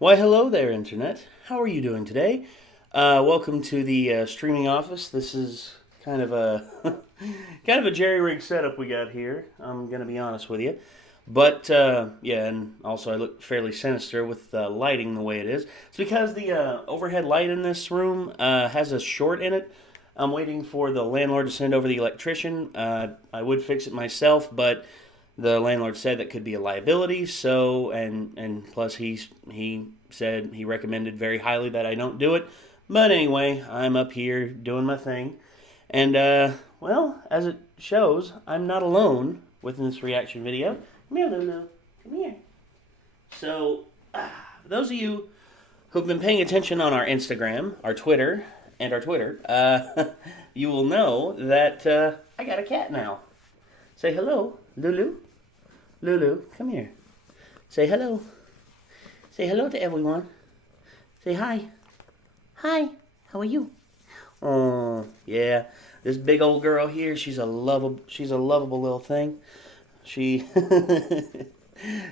Why, hello there, Internet. How are you doing today? Welcome to the streaming office. This is kind of a kind of a jerry-rigged setup we got here. I'm gonna be honest with you, but yeah, and also I look fairly sinister with lighting the way it is. It's because the overhead light in this room has a short in it. I'm waiting for the landlord to send over the electrician. I would fix it myself, but the landlord said that could be a liability. So, and plus he said he recommended very highly that I don't do it. But anyway, I'm up here doing my thing, and well, as it shows, I'm not alone within this reaction video. Come here, Lulu. Come here. So, those of you who've been paying attention on our Instagram, our Twitter, and our Twitter, you will know that I got a cat now. Say hello, Lulu. Lulu, come here. Say hello. Say hello to everyone. Say hi. Hi. How are you? Oh, yeah. This big old girl here, she's a lovable little thing. She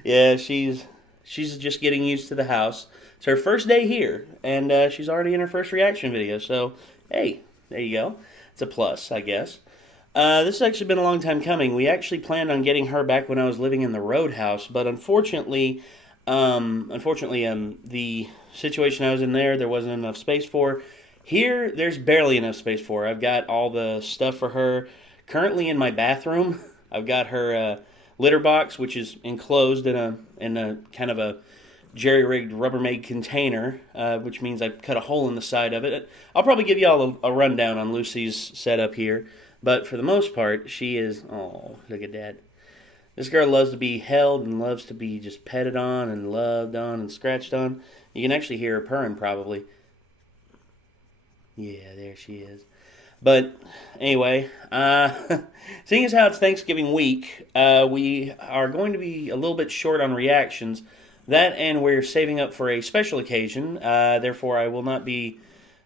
yeah, she's just getting used to the house. It's her first day here, and she's already in her first reaction video. So, hey, there you go. It's a plus, I guess. This has actually been a long time coming. We actually planned on getting her back when I was living in the Roadhouse, but unfortunately, the situation I was in there wasn't enough space for. Here, there's barely enough space for her. I've got all the stuff for her currently in my bathroom. I've got her litter box, which is enclosed in a kind of a jerry-rigged Rubbermaid container, which means I cut a hole in the side of it. I'll probably give you all a rundown on Lucy's setup here. But for the most part, she is, oh, look at that. This girl loves to be held and loves to be just petted on and loved on and scratched on. You can actually hear her purring probably. Yeah, there she is. But anyway, seeing as how it's Thanksgiving week, we are going to be a little bit short on reactions. That and we're saving up for a special occasion. Therefore, I will not be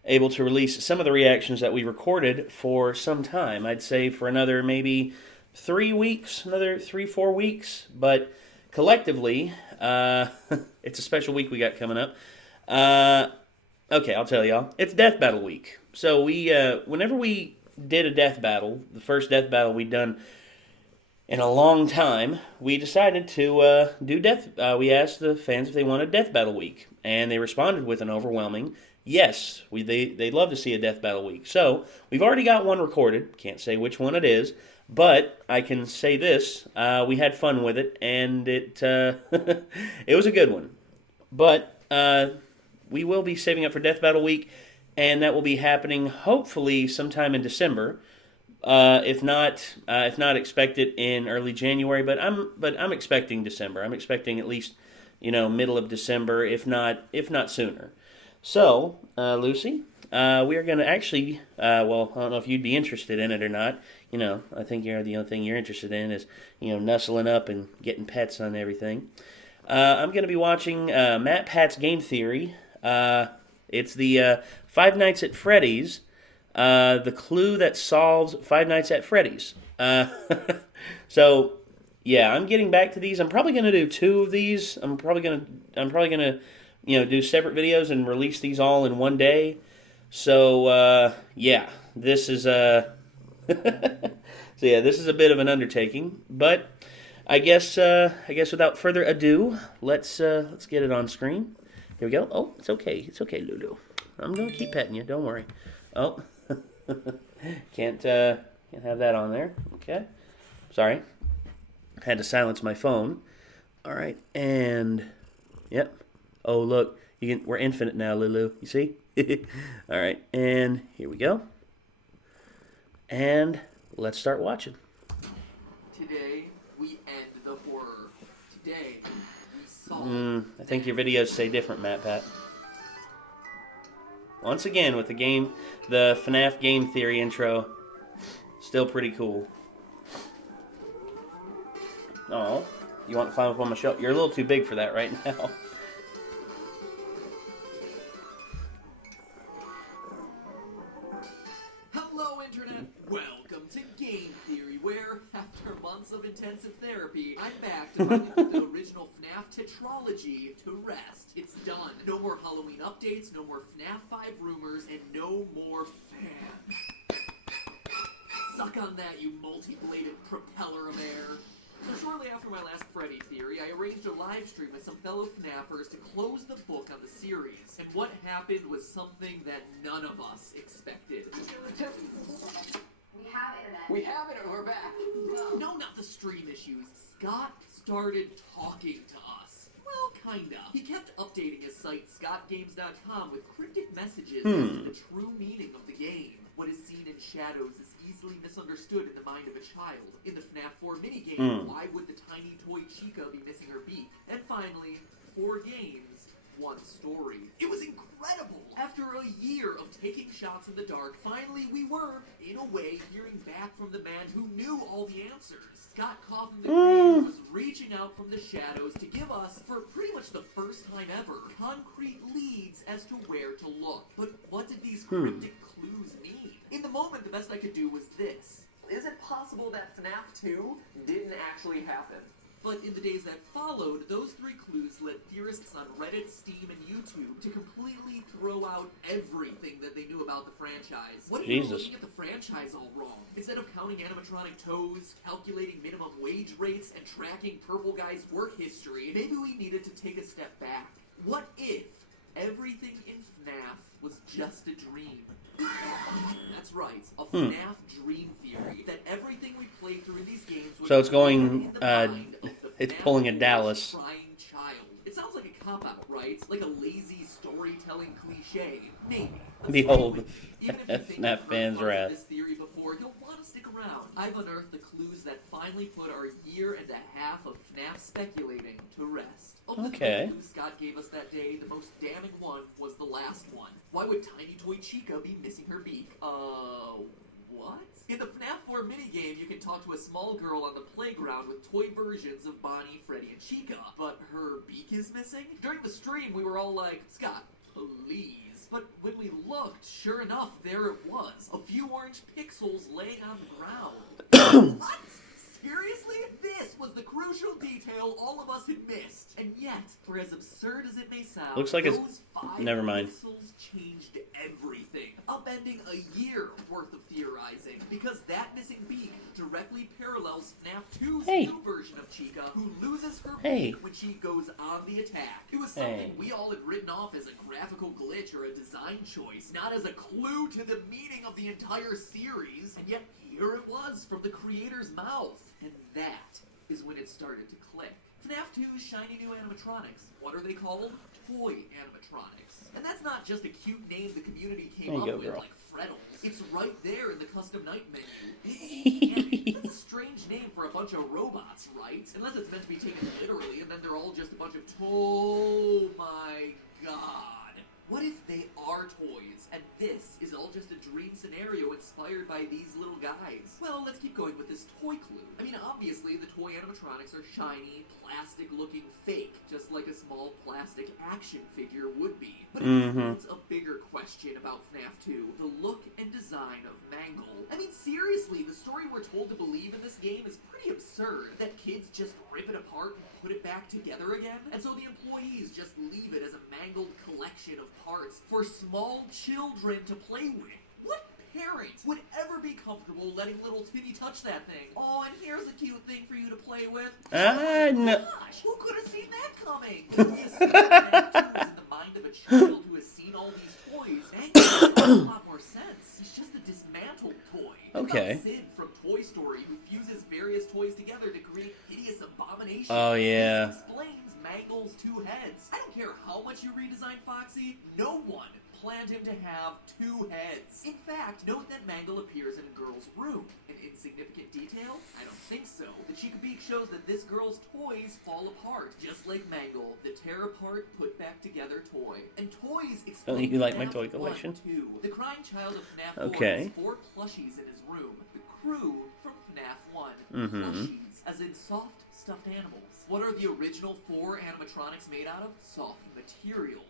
able to release some of the reactions that we recorded for some time. I'd say for another maybe 3 weeks, another 3-4 weeks. But collectively, it's a special week we got coming up. Okay, I'll tell y'all. It's Death Battle Week. So we, whenever we did a death battle, the first death battle we'd done in a long time, we decided to do death. We asked the fans if they wanted Death Battle Week, and they responded with an overwhelming yes. They'd love to see a Death Battle Week. So we've already got one recorded. Can't say which one it is, but I can say this: we had fun with it, and it it was a good one. But we will be saving up for Death Battle Week, and that will be happening hopefully sometime in December. If not, expect it in early January. But I'm expecting December. I'm expecting at least middle of December, if not sooner. So Lucy, we are going to actually. Well, I don't know if you'd be interested in it or not. I think the only thing you're interested in is nuzzling up and getting pets on everything. I'm going to be watching Matt Pat's Game Theory. It's the Five Nights at Freddy's. The clue that solves Five Nights at Freddy's. So, yeah, I'm getting back to these. I'm probably going to do 2 of these. I'm probably gonna, do separate videos and release these all in one day. So, yeah, this is so yeah, this is a bit of an undertaking. But I guess without further ado, let's get it on screen. Here we go. Oh, it's okay, Lulu. I'm gonna keep petting you. Don't worry. Oh. Can't have that on there. Okay. Sorry. Had to silence my phone. All right. And yep. Oh, look. We're infinite now, Lulu. You see? All right. And here we go. And let's start watching. Today we end the horror. Today we solve. I think your videos say different, Matt Pat. Once again, with the FNAF Game Theory intro, still pretty cool. Oh, you want to climb up on my shelf? You're a little too big for that right now. Hello, Internet! Welcome to Game Theory, where, after months of intensive therapy, I'm back to put the original FNAF tetralogy to rest. It's done. No more Halloween updates, no more FNAF 5 rumors, and no more fan. Suck on that, you multi-bladed propeller of air. So shortly after my last Freddy theory, I arranged a live stream with some fellow FNAFers to close the book on the series. And what happened was something that none of us expected. We have it, we're back. No, not the stream issues. Scott started talking to us. Well, kinda. He kept updating his site, scottgames.com, with cryptic messages as to the true meaning of the game. What is seen in shadows is easily misunderstood in the mind of a child. In the FNAF 4 minigame, why would the tiny toy Chica be missing her beak? And finally, 4 games, 1 story. It was incredible! After a year of taking shots in the dark, finally we were, in a way, hearing back from the man who knew all the answers. Scott Coffin, the creator, was reaching out from the shadows to give us, for pretty much the first time ever, concrete leads as to where to look. But what did these cryptic clues mean? In the moment, the best I could do was this. Is it possible that FNAF 2 didn't actually happen? But in the days that followed, those 3 clues led theorists on Reddit, Steam, and YouTube to completely throw out everything that they knew about the franchise. What if you were looking at the franchise all wrong? Instead of counting animatronic toes, calculating minimum wage rates, and tracking Purple Guy's work history, maybe we needed to take a step back. What if everything in FNAF was just a dream? That's right, a FNAF dream theory. That everything we played through in these games was So it's going, in the mind of the it's FNAF pulling a toy's Dallas. crying child. It sounds like a cop-out, right? Like a lazy storytelling cliche. Maybe. But Behold, even if you think FNAF you've heard fans' parts of wrath. this theory before, you'll want to stick around. I've unearthed the clues that finally put our year and a half of FNAF speculating to rest. Of the Okay. clues Scott gave us that day, the most damning one was the last one. Why would Tiny Toy Chica be missing her beak? What? In the FNAF 4 minigame, you can talk to a small girl on the playground with toy versions of Bonnie, Freddy, and Chica, but her beak is missing? During the stream, we were all like, Scott, please. But when we looked, sure enough, there it was. A few orange pixels laying on the ground. What? Seriously? This was the crucial detail all of us had missed. And yet, for as absurd as it may sound, Looks like it's... those 5 Never mind. pixels changed everything. Upending a year worth of theorizing. Because that missing beak directly parallels FNAF 2's new version of Chica, who loses her beak when she goes on the attack. It was something we all had written off as a graphical glitch or a design choice, not as a clue to the meaning of the entire series. And yet, here it was from the creator's mouth. And that is when it started to click. FNAF 2's shiny new animatronics. What are they called? Toy animatronics. And that's not just a cute name the community came up with, like Freddles. It's right there in the custom night menu. That's a strange name for a bunch of robots, right? Unless it's meant to be taken literally, and then they're all just a bunch of oh my god. What if they are toys, and this is all just a dream scenario inspired by these little guys? Well, let's keep going with this toy clue. I mean, obviously, the toy animatronics are shiny, plastic-looking fake, just like a small plastic action figure would be. But it includes a bigger question about FNAF 2, the look and design of Mangle. I mean, seriously, the story we're told to believe in this game is pretty absurd. That kids just rip it apart and put it back together again? And so the employees just leave it as a mangled collection of parts for small children to play with. What parent would ever be comfortable letting little Timmy touch that thing? Oh, and here's a cute thing for you to play with. No. Gosh, who could have seen that coming? This is in the mind of a child who has seen all these toys. That makes a lot more sense. He's just a dismantled toy. Okay. Sid from Toy Story, who fuses various toys together to create hideous abominations. Oh, yeah. This explains Mangle's 2 heads. I don't care how much you redesign Foxy, no one planned him to have 2 heads. In fact, note that Mangle appears in a girl's room. An insignificant detail? I don't think so. The Chica Beak shows that this girl's toys fall apart, just like Mangle, the tear apart, put back together toy. And toys explain You like my FNAF toy collection? 1, 2. The crying child of FNAF 4 Okay. has 4 plushies in his room. The crew from FNAF 1. Plushies, as in soft, stuffed animals. What are the original 4 animatronics made out of? Soft materials.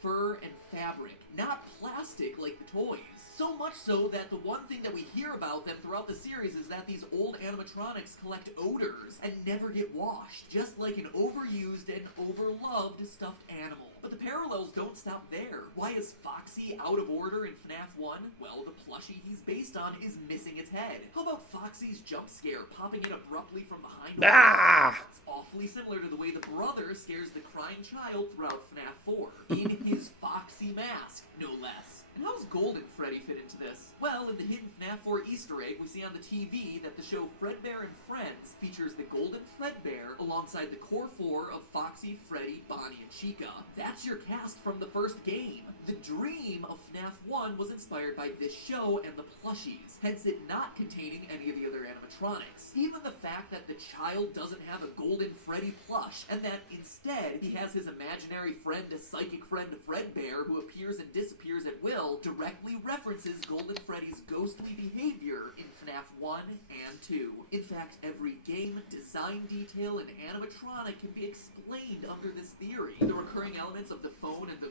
Fur and fabric, not plastic like the toys. So much so that the one thing that we hear about them throughout the series is that these old animatronics collect odors and never get washed, just like an overused and overloved stuffed animal. But the parallels don't stop there. Why is Foxy out of order in FNAF 1? Well, the plushie he's based on is missing its head. How about Foxy's jump scare popping in abruptly from behind him? It's awfully similar to the way the brother scares the crying child throughout FNAF 4. In his Foxy mask, no less. And how's Golden Freddy fit into this? Well, in the hidden FNAF 4 Easter egg, we see on the TV that the show Fredbear and Friends features the Golden Fredbear alongside the core four of Foxy, Freddy, Bonnie, and Chica. That's your cast from the first game. The dream of FNAF 1 was inspired by this show and the plushies, hence it not containing any of the other animatronics. Even the fact that the child doesn't have a Golden Freddy plush, and that instead he has his imaginary friend, a psychic friend, Fredbear, who appears and disappears at will, directly references Golden Freddy's ghostly behavior in FNAF 1 and 2. In fact, every game, design detail, and animatronic can be explained under this theory. The recurring elements of the phone and the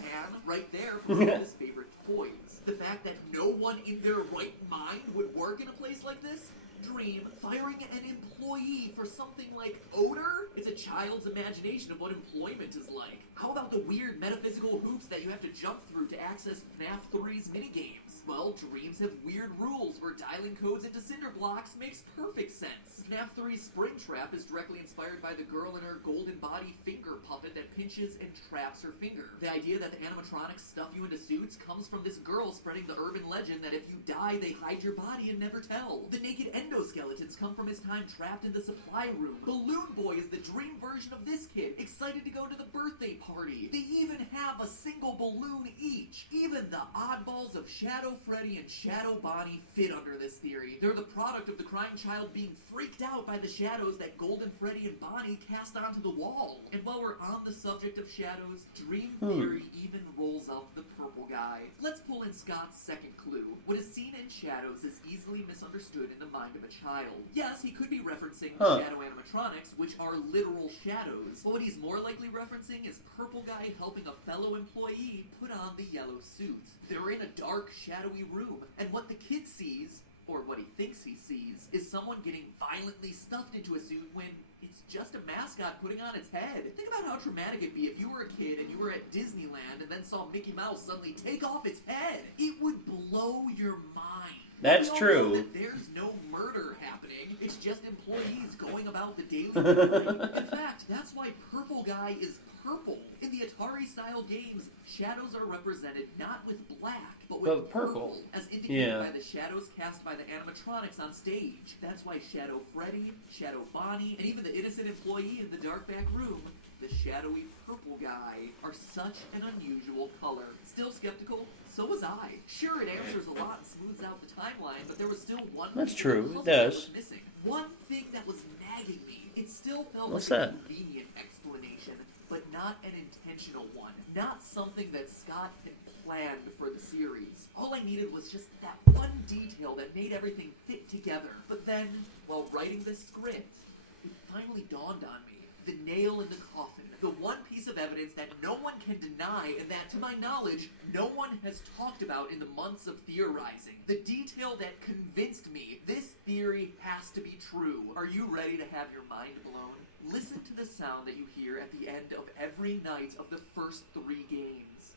fan, right there from one of his favorite toys. The fact that no one in their right mind would work in a place like this? Dream firing an employee for something like odor? It's a child's imagination of what employment is like. How about the weird metaphysical hoops that you have to jump through to access FNAF 3's minigames? Well, dreams have weird rules where dialing codes into cinder blocks makes perfect sense. FNAF 3's Springtrap is directly inspired by the girl in her golden body finger puppet that pinches and traps her finger. The idea that the animatronics stuff you into suits comes from this girl spreading the urban legend that if you die, they hide your body and never tell. The naked endoskeletons come from his time trapped in the supply room. Balloon Boy is the dream version of this kid, excited to go to the birthday party. They even have a single balloon each. Even the oddballs of Shadow Freddy and Shadow Bonnie fit under this theory. They're the product of the crying child being freaked out by the shadows that Golden Freddy and Bonnie cast onto the wall. And while we're on the subject of shadows, Dream Theory even rolls out the purple guy. Let's pull in Scott's second clue. What is seen in shadows is easily misunderstood in the mind of a child. Yes, he could be referencing shadow animatronics, which are literal shadows, but what he's more likely referencing is purple guy helping a fellow employee put on the yellow suit. They're in a dark, shadowy room, and what the kid sees, or what he thinks he sees, is someone getting violently stuffed into a suit when it's just a mascot putting on its head. Think about how traumatic it'd be if you were a kid and you were at Disneyland and then saw Mickey Mouse suddenly take off its head. It would blow your mind. That's true. That there's no murder happening. It's just employees going about the daily grind. In fact, that's why Purple Guy is purple. In the Atari-style games, shadows are represented not with black, but with purple, as indicated by the shadows cast by the animatronics on stage. That's why Shadow Freddy, Shadow Bonnie, and even the innocent employee in the dark back room, the shadowy purple guy, are such an unusual color. Still skeptical? So was I. Sure, it answers a lot and smooths out the timeline, but there was still one That's piece true, of the it puzzle that does. was missing. One thing that was nagging me. It still felt What's like that? a convenient explanation, but not an intentional one. Not something that Scott had planned for the series. All I needed was just that one detail that made everything fit together. But then, while writing this script, it finally dawned on me. The nail in the coffin. The one piece of evidence that no one can deny and that, to my knowledge, no one has talked about in the months of theorizing. The detail that convinced me this theory has to be true. Are you ready to have your mind blown? Listen to the sound that you hear at the end of every night of the first 3 games.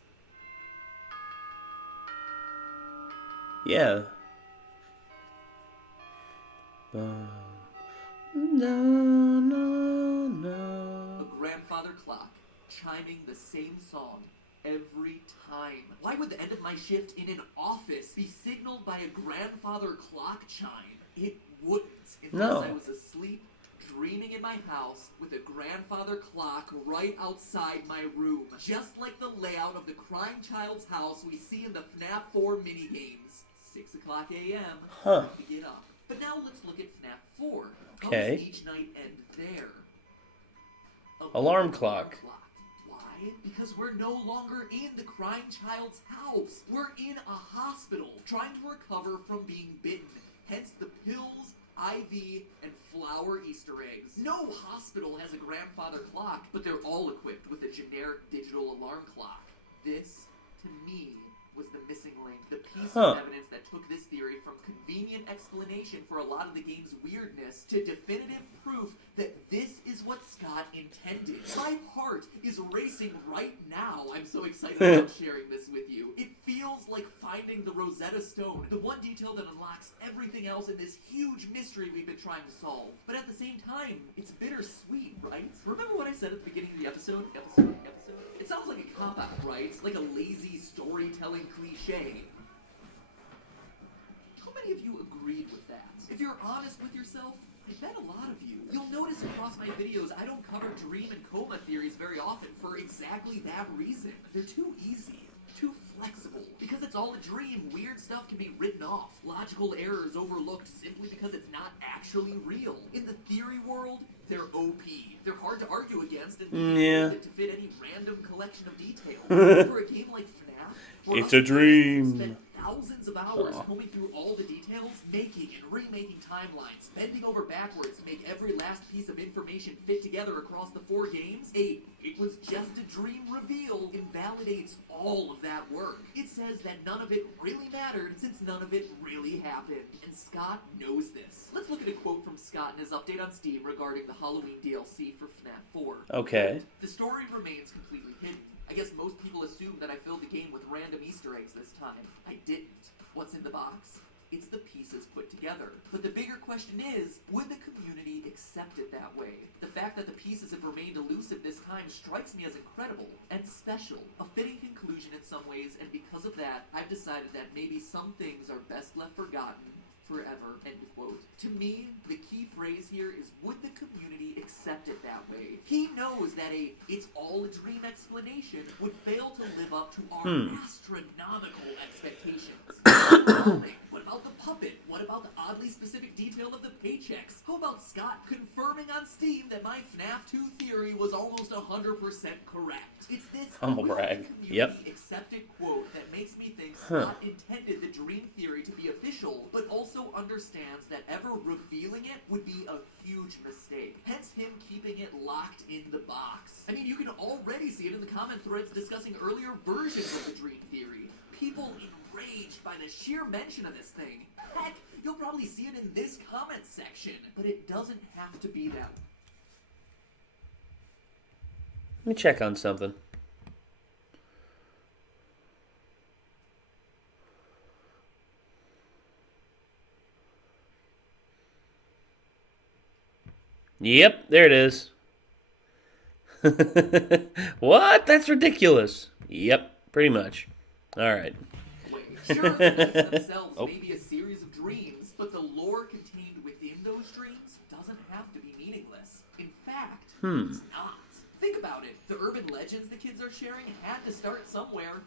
Yeah. No, no, no. A grandfather clock chiming the same song every time. Why would the end of my shift in an office be signaled by a grandfather clock chime? It wouldn't, unless I was asleep, dreaming in my house with a grandfather clock right outside my room, just like the layout of the crying child's house we see in the FNAF 4 minigames. 6 o'clock a.m. Time to get up. But now let's look at FNAF 4. How does each night end there? Alarm clock. Why? Because we're no longer in the crying child's house. We're in a hospital, trying to recover from being bitten. Hence the pills, IV, and flower Easter eggs. No hospital has a grandfather clock, but they're all equipped with a generic digital alarm clock. This, to me, was the missing link, the piece of evidence that took this theory from convenient explanation for a lot of the game's weirdness to definitive proof that this is what Scott intended. My heart is racing right now. I'm so excited about sharing this with you. It feels like finding the Rosetta Stone, the one detail that unlocks everything else in this huge mystery we've been trying to solve. But at the same time, it's bittersweet, right? Remember what I said at the beginning of the episode? It sounds like a cop-out, right? Like a lazy storytelling cliche. How many of you agreed with that? If you're honest with yourself, I bet a lot of you. You'll notice across my videos, I don't cover dream and coma theories very often for exactly that reason. They're too easy, too flexible. Because it's all a dream, weird stuff can be written off. Logical errors overlooked simply because it's not actually real. In the theory world, they're OP. They're hard to argue against and to fit any random collection of details. For a game like FNAF, it's a dream. Spend thousands of hours combing through all the details, making and remaking timelines, bending over backwards to make every last piece of information fit together across the 4 games. It was just a dream reveal invalidates all of that work. It says that none of it really mattered since none of it really happened. And Scott knows this. Let's look at a quote from Scott in his update on Steam regarding the Halloween DLC for FNAF 4. Okay. The story remains completely hidden. I guess most people assume that I filled the game with random Easter eggs this time. I didn't. What's in the box? It's the pieces put together. But the bigger question is, would the community accept it that way? The fact that the pieces have remained elusive this time strikes me as incredible and special. A fitting conclusion in some ways, and because of that, I've decided that maybe some things are best left forgotten forever, end quote. To me, the key phrase here is, would the community accept it that way? He knows that it's all a dream explanation would fail to live up to our astronomical expectations. What about the puppet? What about the oddly specific detail of the paychecks? How about Scott confirming on Steam that my FNAF 2 theory was almost 100% correct? It's this community accepted quote that makes me think Scott intended the dream theory to be official, but also understands that ever revealing it would be a huge mistake. Hence him keeping it locked in the box. I mean, you can already see it in the comment threads discussing earlier versions of the dream theory. People enraged by the sheer mention of this thing. Heck, you'll probably see it in this comment section. But it doesn't have to be that way. Let me check on something. Yep, there it is. What? That's ridiculous. Yep, pretty much. All right. Sure, the games themselves may be a series of dreams, but the lore contained within those dreams doesn't have to be meaningless. In fact, it's not. Think about it. The urban legends the kids are sharing had to start somewhere.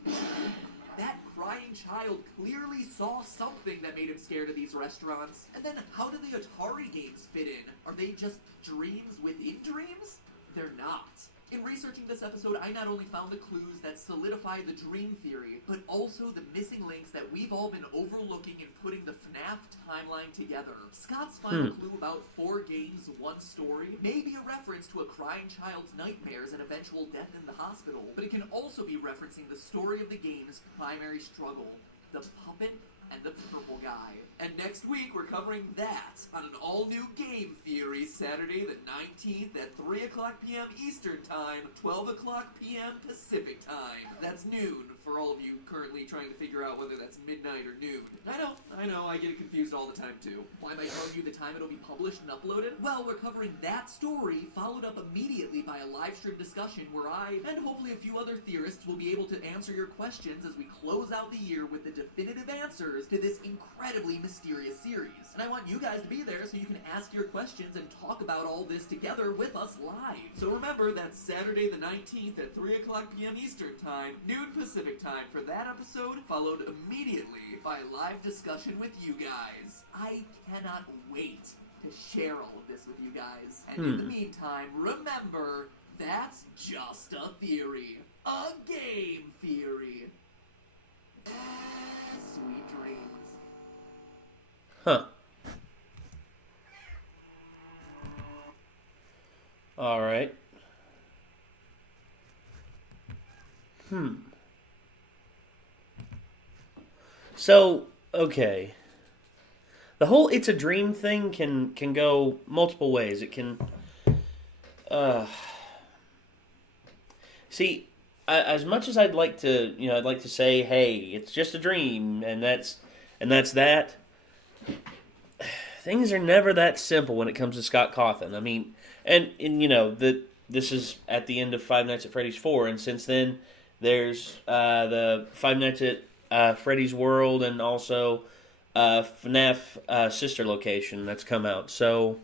That crying child clearly saw something that made him scared of these restaurants. And then how do the Atari games fit in? Are they just dreams within dreams? They're not. In researching this episode, I not only found the clues that solidify the dream theory, but also the missing links that we've all been overlooking in putting the FNAF timeline together. Scott's final clue about 4 games, 1 story may be a reference to a crying child's nightmares and eventual death in the hospital, but it can also be referencing the story of the game's primary struggle, the puppet and the purple guy. And next week, we're covering that on an all-new game theory, Saturday the 19th at 3 o'clock p.m. Eastern Time, 12 o'clock p.m. Pacific Time. That's noon for all of you currently trying to figure out whether that's midnight or noon. I know, I get confused all the time too. Why am I telling you the time it'll be published and uploaded? Well, we're covering that story, followed up immediately by a live stream discussion where I, and hopefully a few other theorists, will be able to answer your questions as we close out the year with the definitive answers to this incredibly mysterious series. And I want you guys to be there so you can ask your questions and talk about all this together with us live. So remember, that's Saturday the 19th at 3 o'clock p.m. Eastern Time, noon Pacific Time for that episode, followed immediately by a live discussion with you guys. I cannot wait to share all of this with you guys. And in the meantime, remember, that's just a theory. A game theory. Sweet dreams. Huh. All right. So, okay. The whole "it's a dream" thing can go multiple ways. It can, see, as much as I'd like to, I'd like to say, hey, it's just a dream, and that's that. Things are never that simple when it comes to Scott Cawthon. I mean, and this is at the end of Five Nights at Freddy's 4, and since then there's the Five Nights at Freddy's World, and also FNAF sister location that's come out. So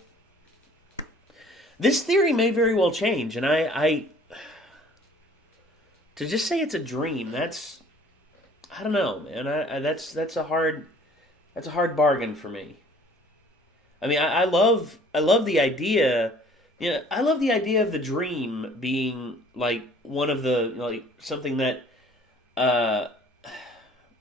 this theory may very well change, and I to just say it's a dream, I don't know, man. That's a hard bargain for me. I mean, I love the idea. I love the idea of the dream being like one of the something that.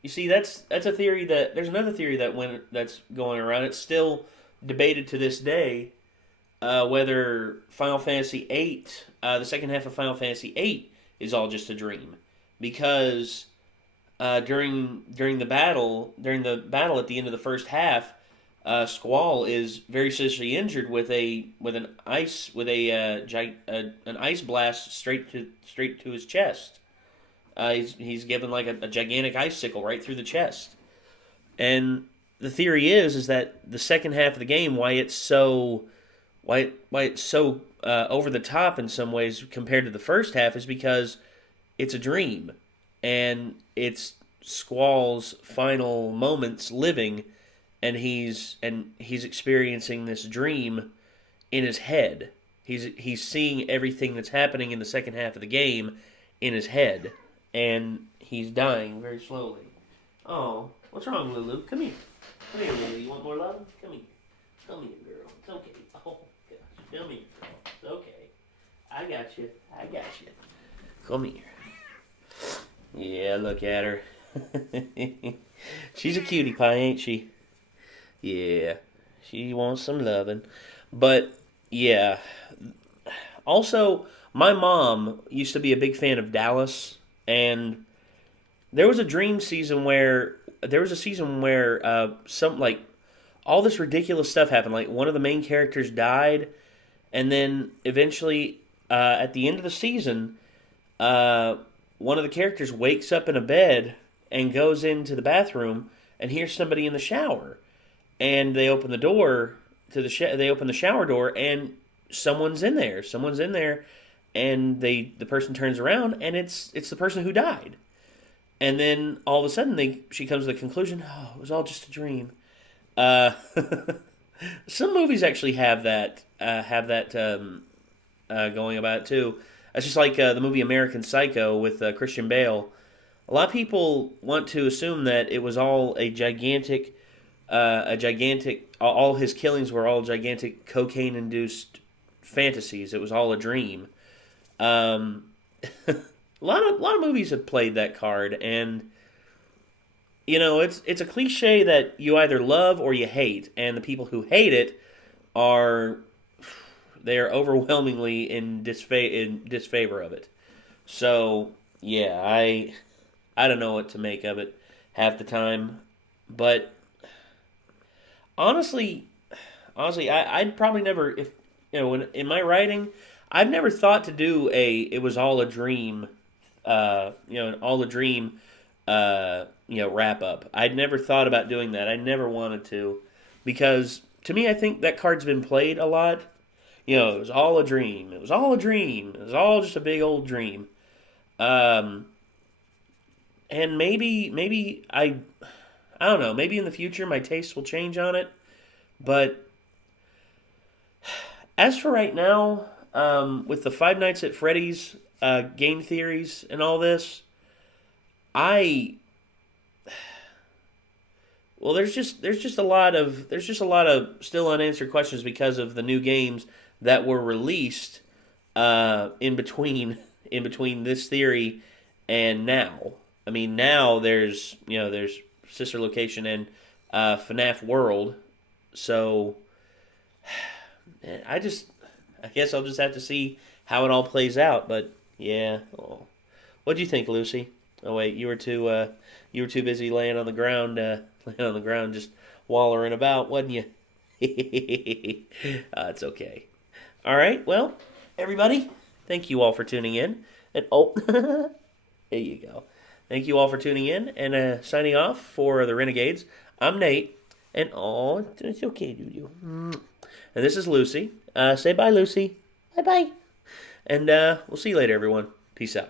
You see, that's a theory that there's another theory that's going around. It's still debated to this day whether Final Fantasy VIII, the second half of Final Fantasy VIII, is all just a dream, because during the battle at the end of the first half, Squall is very seriously injured with an ice blast straight to his chest. He's given like a gigantic icicle right through the chest, and the theory is that the second half of the game, why it's so over the top in some ways compared to the first half, is because it's a dream, and it's Squall's final moments living, and he's experiencing this dream in his head. He's seeing everything that's happening in the second half of the game in his head, and he's dying very slowly. Oh, what's wrong, Lulu? Come here. Come here, Lulu. You want more love? Come here. Come here, girl. It's okay. Oh, gosh. Come here, girl. It's okay. I got you. Come here. Yeah, look at her. She's a cutie pie, ain't she? Yeah. She wants some loving. But, yeah. Also, my mom used to be a big fan of Dallas, and there was a season where some all this ridiculous stuff happened. Like, one of the main characters died, and then eventually at the end of the season, one of the characters wakes up in a bed and goes into the bathroom and hears somebody in the shower, and they open the door they open the shower door, and someone's in there, and the person turns around, and it's the person who died. And then all of a sudden she comes to the conclusion, oh, it was all just a dream. Some movies actually have that going about it too. That's just like the movie American Psycho with Christian Bale. A lot of people want to assume that it was all all his killings were all gigantic cocaine-induced fantasies. It was all a dream. A lot of movies have played that card, and it's a cliche that you either love or you hate, and the people who hate it are overwhelmingly in disfavor of it. So yeah, I don't know what to make of it half the time, but honestly, I'd probably never, if in my writing, I've never thought to do it was all a dream, wrap up. I'd never thought about doing that. I never wanted to, because to me, I think that card's been played a lot. It was all a dream. It was all a dream. It was all just a big old dream. And maybe I don't know. Maybe in the future my tastes will change on it. But as for right now, with the Five Nights at Freddy's game theories and all this, there's just a lot of still unanswered questions because of the new games that were released in between this theory and now. I mean, now there's Sister Location and FNAF World, so I guess I'll just have to see how it all plays out. But yeah, what do you think, Lucy? Oh wait, you were too busy laying on the ground, just wallering about, wasn't you? It's okay. All right, well, everybody, thank you all for tuning in. And there you go. Thank you all for tuning in and signing off for the Renegades. I'm Nate, and it's okay, Doo-Doo. And this is Lucy. Say bye, Lucy. Bye-bye. And we'll see you later, everyone. Peace out.